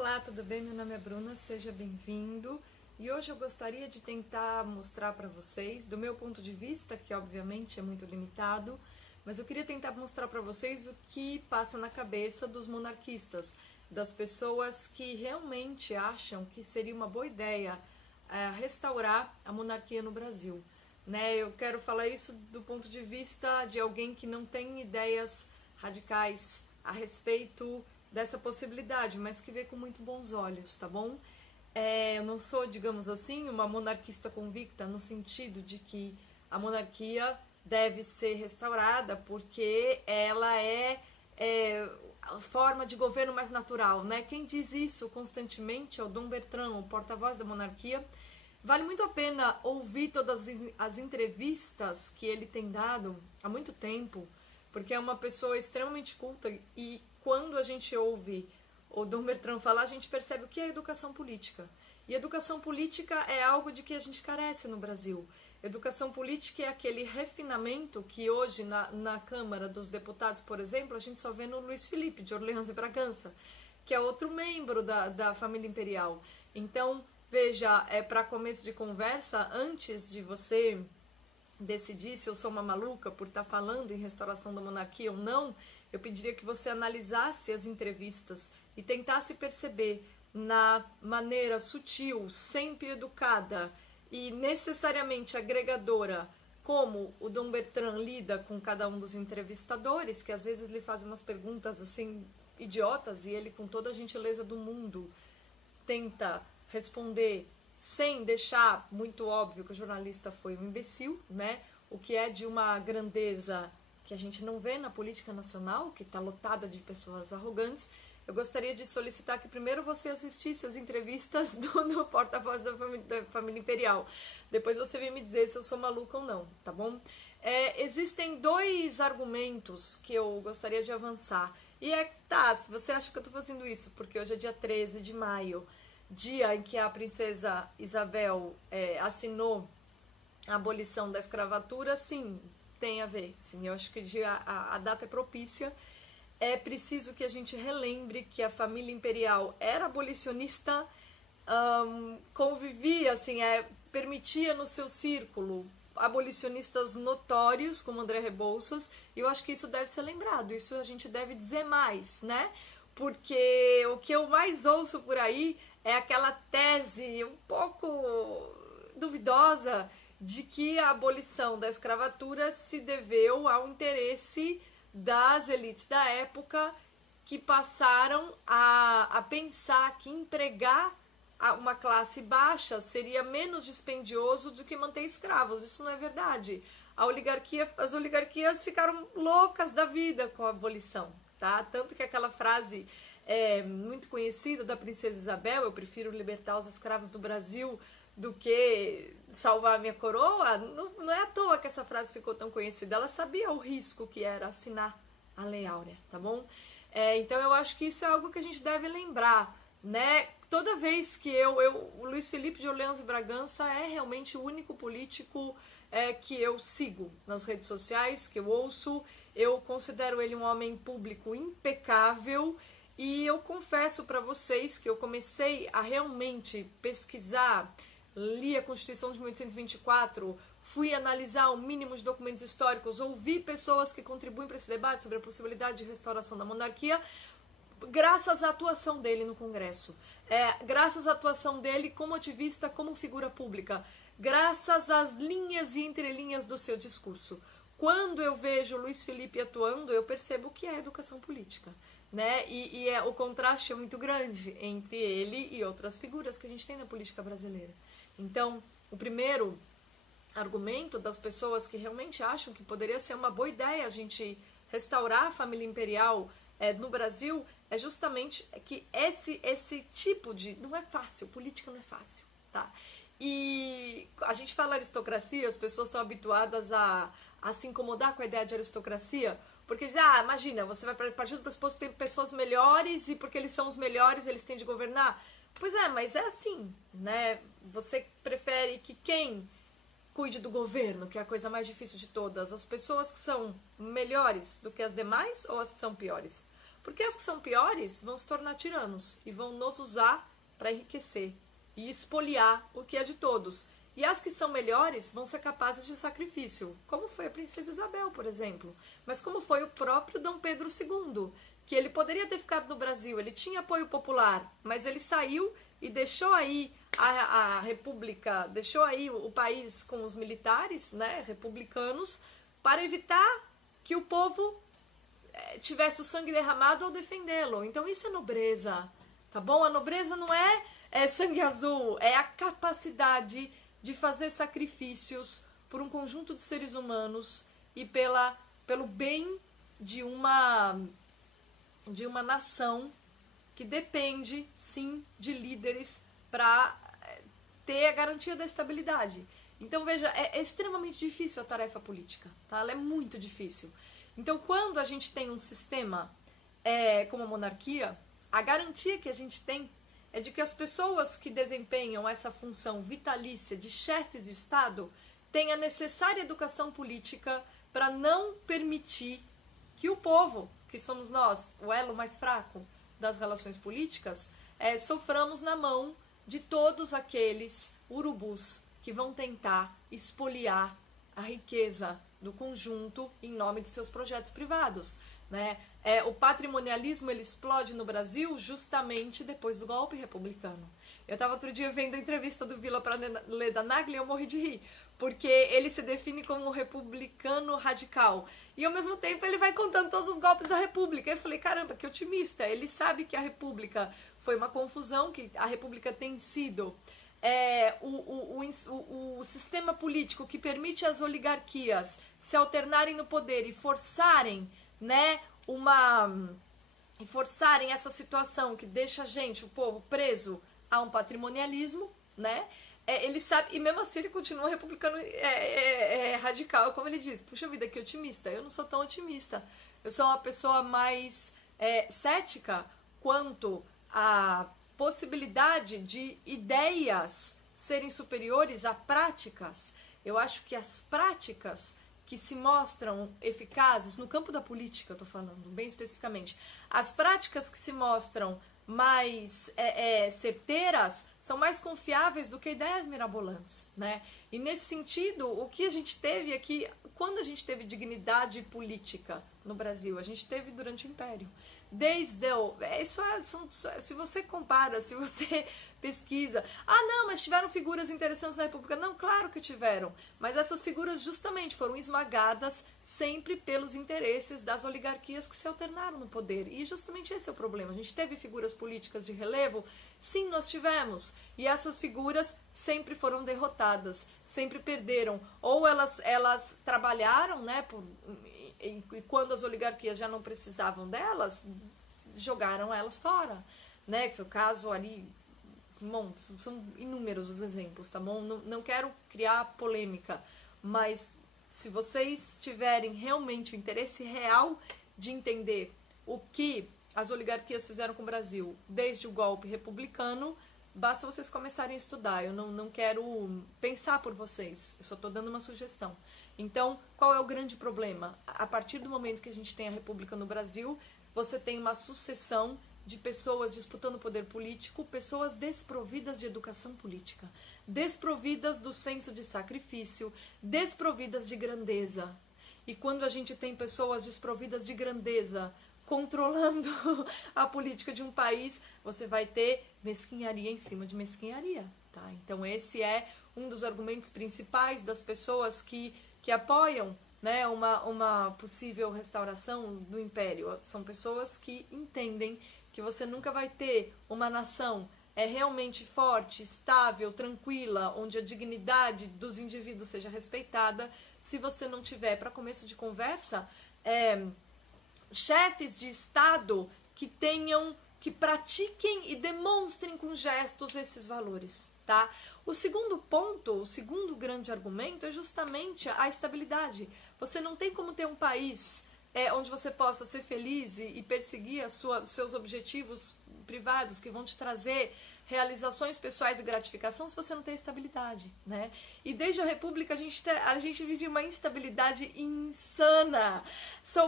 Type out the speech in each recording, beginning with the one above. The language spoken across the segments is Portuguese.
Olá, tudo bem? Meu nome é Bruna, seja bem-vindo. E hoje eu gostaria de tentar mostrar para vocês, do meu ponto de vista, que obviamente é muito limitado, mas eu queria tentar mostrar para vocês o que passa na cabeça dos monarquistas, das pessoas que realmente acham que seria uma boa ideia restaurar a monarquia no Brasil. Né? Eu quero falar isso do ponto de vista de alguém que não tem ideias radicais a respeito dessa possibilidade, mas que vê com muito bons olhos, tá bom? Eu não sou, digamos assim, uma monarquista convicta no sentido de que a monarquia deve ser restaurada porque ela é a forma de governo mais natural, né? Quem diz isso constantemente é o Dom Bertrand, o porta-voz da monarquia. Vale muito a pena ouvir todas as entrevistas que ele tem dado há muito tempo, porque é uma pessoa extremamente culta e quando a gente ouve o Dom Bertrand falar, a gente percebe o que é educação política. E educação política é algo de que a gente carece no Brasil. Educação política é aquele refinamento que hoje na Câmara dos Deputados, por exemplo, a gente só vê no Luiz Felipe de Orleans e Bragança, que é outro membro da família imperial. Então, veja, para começo de conversa, antes de você decidir se eu sou uma maluca por estar falando em restauração da monarquia ou não, eu pediria que você analisasse as entrevistas e tentasse perceber na maneira sutil, sempre educada e necessariamente agregadora como o Dom Bertrand lida com cada um dos entrevistadores, que às vezes lhe fazem umas perguntas assim idiotas e ele com toda a gentileza do mundo tenta responder sem deixar muito óbvio que o jornalista foi um imbecil, né? O que é de uma grandeza que a gente não vê na política nacional, que está lotada de pessoas arrogantes. Eu gostaria de solicitar que primeiro você assistisse as entrevistas do porta-voz da família imperial. Depois você vem me dizer se eu sou maluca ou não, tá bom? Existem dois argumentos que eu gostaria de avançar. E se você acha que eu estou fazendo isso, porque hoje é dia 13 de maio, dia em que a princesa Isabel assinou a abolição da escravatura, sim, tem a ver. Sim, eu acho que a data é propícia. É preciso que a gente relembre que a família imperial era abolicionista, convivia, assim, permitia no seu círculo abolicionistas notórios, como André Rebouças, e eu acho que isso deve ser lembrado, isso a gente deve dizer mais, né? Porque o que eu mais ouço por aí é aquela tese um pouco duvidosa de que a abolição da escravatura se deveu ao interesse das elites da época que passaram a pensar que empregar uma classe baixa seria menos dispendioso do que manter escravos. Isso não é verdade. As oligarquias ficaram loucas da vida com a abolição, tá? Tanto que aquela frase muito conhecida da princesa Isabel, eu prefiro libertar os escravos do Brasil do que salvar a minha coroa, não é à toa que essa frase ficou tão conhecida. Ela sabia o risco que era assinar a Lei Áurea, tá bom? Então eu acho que isso é algo que a gente deve lembrar, né? Toda vez que o Luiz Felipe de Orleans e Bragança é realmente o único político que eu sigo nas redes sociais, que eu ouço, eu considero ele um homem público impecável. E eu confesso para vocês que eu comecei a realmente pesquisar, li a Constituição de 1824, fui analisar o mínimo de documentos históricos, ouvi pessoas que contribuem para esse debate sobre a possibilidade de restauração da monarquia, graças à atuação dele no Congresso, graças à atuação dele como ativista, como figura pública, graças às linhas e entrelinhas do seu discurso. Quando eu vejo Luiz Felipe atuando, eu percebo que é educação política, né? O contraste é muito grande entre ele e outras figuras que a gente tem na política brasileira. Então, o primeiro argumento das pessoas que realmente acham que poderia ser uma boa ideia a gente restaurar a família imperial no Brasil é justamente que esse tipo de... Não é fácil, política não é fácil, tá? E a gente fala aristocracia, as pessoas estão habituadas a se incomodar com a ideia de aristocracia, porque dizem, imagina, você vai partir do pressuposto que tem pessoas melhores e porque eles são os melhores, eles têm de governar. Pois mas é assim, né? Você prefere que quem cuide do governo, que é a coisa mais difícil de todas, as pessoas que são melhores do que as demais ou as que são piores? Porque as que são piores vão se tornar tiranos e vão nos usar para enriquecer e espoliar o que é de todos. E as que são melhores vão ser capazes de sacrifício, como foi a princesa Isabel, por exemplo, mas como foi o próprio Dom Pedro II, que ele poderia ter ficado no Brasil, ele tinha apoio popular, mas ele saiu e deixou aí a república, deixou aí o país com os militares, né, republicanos, para evitar que o povo tivesse o sangue derramado ao defendê-lo. Então isso é nobreza, tá bom? A nobreza não é sangue azul, é a capacidade de fazer sacrifícios por um conjunto de seres humanos e pelo bem de uma nação que depende, sim, de líderes para ter a garantia da estabilidade. Então, veja, é extremamente difícil a tarefa política, tá? Ela é muito difícil. Então, quando a gente tem um sistema como a monarquia, a garantia que a gente tem é de que as pessoas que desempenham essa função vitalícia de chefes de Estado têm a necessária educação política para não permitir que o povo, que somos nós, o elo mais fraco das relações políticas, soframos na mão de todos aqueles urubus que vão tentar expoliar a riqueza do conjunto em nome de seus projetos privados, né? O patrimonialismo ele explode no Brasil justamente depois do golpe republicano. Eu estava outro dia vendo a entrevista do Vila para Leda Nagli e eu morri de rir, porque ele se define como um republicano radical e ao mesmo tempo ele vai contando todos os golpes da República. Eu falei, caramba, que otimista. Ele sabe que a República foi uma confusão, que a República tem sido o sistema político que permite às oligarquias se alternarem no poder e forçarem, né, e forçarem essa situação que deixa a gente, o povo, preso a um patrimonialismo, né? Ele sabe, e mesmo assim ele continua republicano radical, como ele diz. Puxa vida, que otimista. Eu não sou tão otimista. Eu sou uma pessoa mais cética quanto a possibilidade de ideias serem superiores a práticas. Eu acho que as práticas que se mostram eficazes, no campo da política eu tô falando, bem especificamente, as práticas que se mostram mais certeiras são mais confiáveis do que ideias mirabolantes, né? E nesse sentido, o que a gente teve aqui, quando a gente teve dignidade política no Brasil, a gente teve durante o Império. Se você compara, se você pesquisa, não, mas tiveram figuras interessantes na República. Não, claro que tiveram, mas essas figuras justamente foram esmagadas sempre pelos interesses das oligarquias que se alternaram no poder, e justamente esse é o problema. A gente teve figuras políticas de relevo? Sim, nós tivemos, e essas figuras sempre foram derrotadas, sempre perderam, ou elas trabalharam, né, e quando as oligarquias já não precisavam delas, jogaram elas fora, né? Que foi o caso ali. Bom, são inúmeros os exemplos, tá bom? Não quero criar polêmica, mas se vocês tiverem realmente o interesse real de entender o que as oligarquias fizeram com o Brasil desde o golpe republicano, basta vocês começarem a estudar. Eu não quero pensar por vocês, eu só estou dando uma sugestão. Então, qual é o grande problema? A partir do momento que a gente tem a República no Brasil, você tem uma sucessão de pessoas disputando o poder político, pessoas desprovidas de educação política, desprovidas do senso de sacrifício, desprovidas de grandeza. E quando a gente tem pessoas desprovidas de grandeza controlando a política de um país, você vai ter mesquinharia em cima de mesquinharia, tá? Então esse é um dos argumentos principais das pessoas que apoiam, né, uma possível restauração do Império. São pessoas que entendem que você nunca vai ter uma nação realmente forte, estável, tranquila, onde a dignidade dos indivíduos seja respeitada, se você não tiver, para começo de conversa, chefes de Estado que pratiquem e demonstrem com gestos esses valores, tá? O segundo ponto, o segundo grande argumento é justamente a estabilidade. Você não tem como ter um país onde você possa ser feliz e perseguir seus objetivos privados, que vão te trazer realizações pessoais e gratificação se você não tem estabilidade, né? E desde a República a gente vive uma instabilidade insana.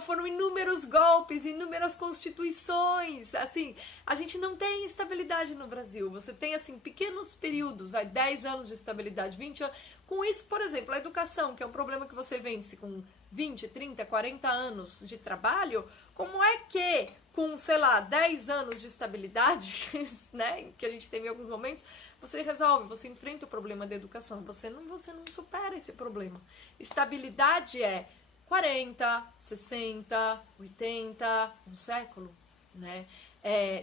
Foram inúmeros golpes, inúmeras constituições, assim, a gente não tem estabilidade no Brasil. Você tem, assim, pequenos períodos, 10 anos de estabilidade, 20 anos. Com isso, por exemplo, a educação, que é um problema que você vence com 20, 30, 40 anos de trabalho, como é que com, sei lá, 10 anos de estabilidade, né, que a gente teve em alguns momentos, você resolve, você enfrenta o problema da educação, você não supera esse problema. Estabilidade é 40, 60, 80, um século, né,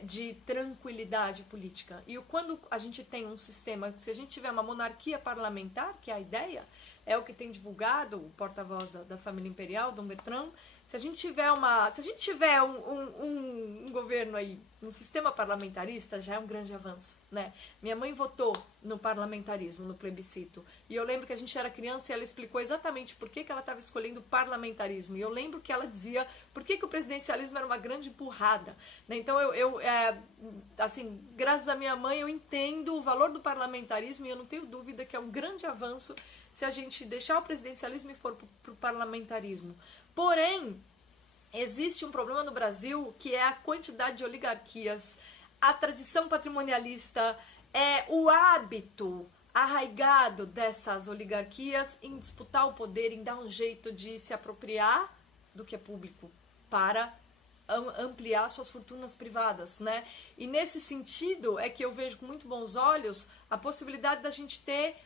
de tranquilidade política. E quando a gente tem um sistema, se a gente tiver uma monarquia parlamentar, que é a ideia, é o que tem divulgado o porta-voz da família imperial, Dom Bertrand, se a gente tiver um governo aí, um sistema parlamentarista, já é um grande avanço, né? Minha mãe votou no parlamentarismo, no plebiscito, e eu lembro que a gente era criança e ela explicou exatamente por que ela estava escolhendo o parlamentarismo, e eu lembro que ela dizia por que o presidencialismo era uma grande burrada, né? Então assim, graças à minha mãe, eu entendo o valor do parlamentarismo e eu não tenho dúvida que é um grande avanço se a gente deixar o presidencialismo e for para o parlamentarismo. Porém, existe um problema no Brasil que é a quantidade de oligarquias, a tradição patrimonialista, o hábito arraigado dessas oligarquias em disputar o poder, em dar um jeito de se apropriar do que é público para ampliar suas fortunas privadas, né? E nesse sentido é que eu vejo com muito bons olhos a possibilidade da gente ter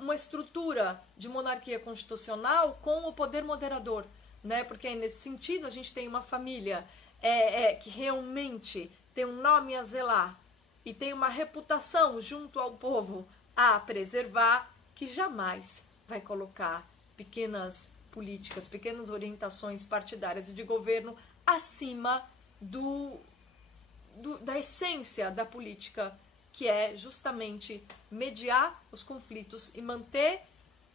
uma estrutura de monarquia constitucional com o poder moderador, né? Porque nesse sentido a gente tem uma família que realmente tem um nome a zelar e tem uma reputação junto ao povo a preservar, que jamais vai colocar pequenas políticas, pequenas orientações partidárias e de governo acima da essência da política, que é justamente mediar os conflitos e manter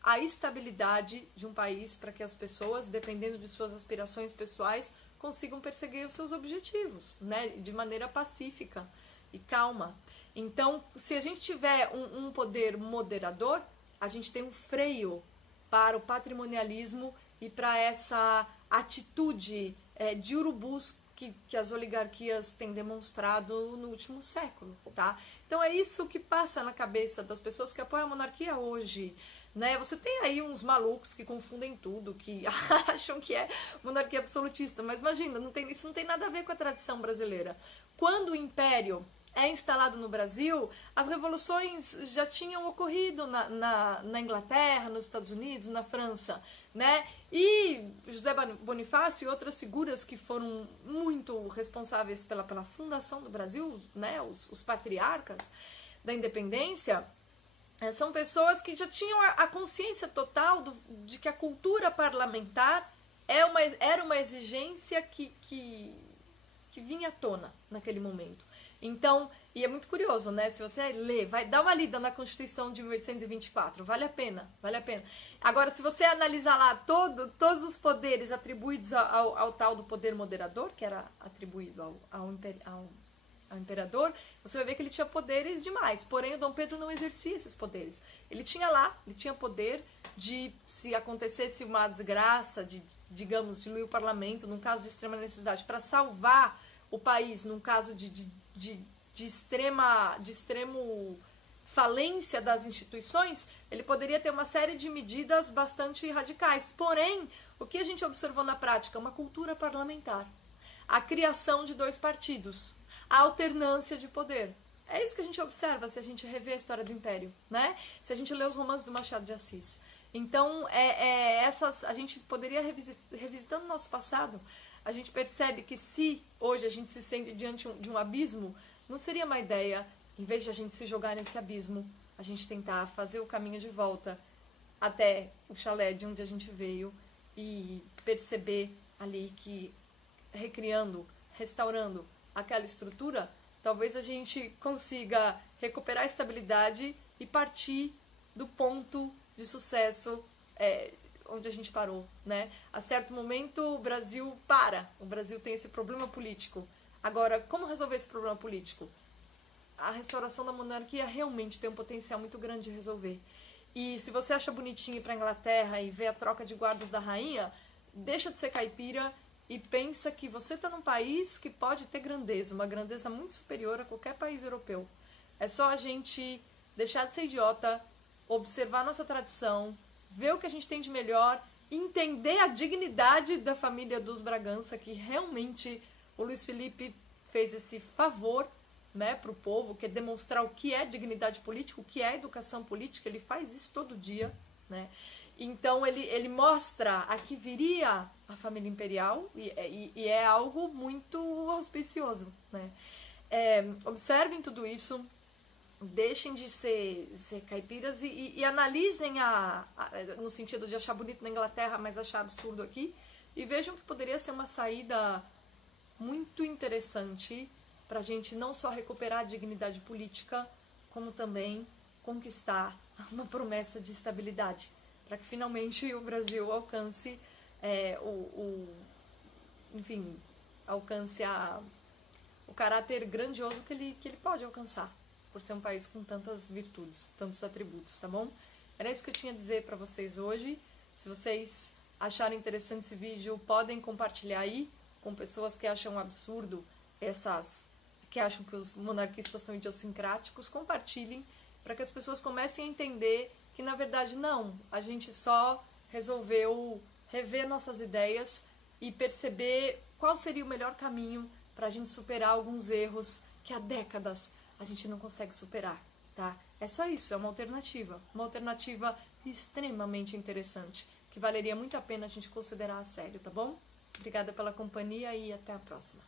a estabilidade de um país para que as pessoas, dependendo de suas aspirações pessoais, consigam perseguir os seus objetivos, né, de maneira pacífica e calma. Então, se a gente tiver um poder moderador, a gente tem um freio para o patrimonialismo e para essa atitude de urubus que as oligarquias têm demonstrado no último século, tá? Então é isso que passa na cabeça das pessoas que apoiam a monarquia hoje, né? Você tem aí uns malucos que confundem tudo, que acham que é monarquia absolutista, mas imagina, isso não tem nada a ver com a tradição brasileira. Quando o império é instalado no Brasil, as revoluções já tinham ocorrido na Inglaterra, nos Estados Unidos, na França, né? E José Bonifácio e outras figuras que foram muito responsáveis pela fundação do Brasil, né? Os patriarcas da independência, são pessoas que já tinham a consciência total de que a cultura parlamentar era uma exigência que vinha à tona naquele momento. Então, e é muito curioso, né? Se você ler, dá uma lida na Constituição de 1824, vale a pena, vale a pena. Agora, se você analisar lá todos os poderes atribuídos ao tal do poder moderador, que era atribuído ao imperador, você vai ver que ele tinha poderes demais, porém o Dom Pedro não exercia esses poderes. Ele tinha poder de, se acontecesse uma desgraça, digamos, diluir o parlamento, num caso de extrema necessidade, para salvar o país, num caso de extremo falência das instituições, ele poderia ter uma série de medidas bastante radicais. Porém, o que a gente observou na prática? Uma cultura parlamentar. A criação de 2 partidos. A alternância de poder. É isso que a gente observa se a gente rever a história do Império, né? Se a gente lê os romances do Machado de Assis. Então, a gente poderia, revisitando o nosso passado, a gente percebe que se hoje a gente se sente diante de um abismo, não seria uma ideia, em vez de a gente se jogar nesse abismo, a gente tentar fazer o caminho de volta até o chalé de onde a gente veio e perceber ali que, recriando, restaurando aquela estrutura, talvez a gente consiga recuperar a estabilidade e partir do ponto de sucesso onde a gente parou, né? A certo momento o Brasil para, o Brasil tem esse problema político. Agora, como resolver esse problema político? A restauração da monarquia realmente tem um potencial muito grande de resolver. E se você acha bonitinho ir pra Inglaterra e ver a troca de guardas da rainha, deixa de ser caipira e pensa que você está num país que pode ter grandeza, uma grandeza muito superior a qualquer país europeu. É só a gente deixar de ser idiota, observar nossa tradição, ver o que a gente tem de melhor, entender a dignidade da família dos Bragança, que realmente o Luiz Felipe fez esse favor, né, para o povo, que é demonstrar o que é dignidade política, o que é educação política. Ele faz isso todo dia, né? Então ele mostra a que viria a família imperial e é algo muito auspicioso, né? Observem tudo isso, deixem de ser caipiras e analisem no sentido de achar bonito na Inglaterra, mas achar absurdo aqui, e vejam que poderia ser uma saída muito interessante para a gente não só recuperar a dignidade política, como também conquistar uma promessa de estabilidade, para que finalmente o Brasil alcance enfim, alcance o caráter grandioso que ele pode alcançar, por ser um país com tantas virtudes, tantos atributos, tá bom? Era isso que eu tinha a dizer para vocês hoje. Se vocês acharam interessante esse vídeo, podem compartilhar aí com pessoas que acham um absurdo que acham que os monarquistas são idiosincráticos. Compartilhem para que as pessoas comecem a entender que, na verdade, não. A gente só resolveu rever nossas ideias e perceber qual seria o melhor caminho para a gente superar alguns erros que há décadas a gente não consegue superar, tá? É só isso, é uma alternativa extremamente interessante, que valeria muito a pena a gente considerar a sério, tá bom? Obrigada pela companhia e até a próxima.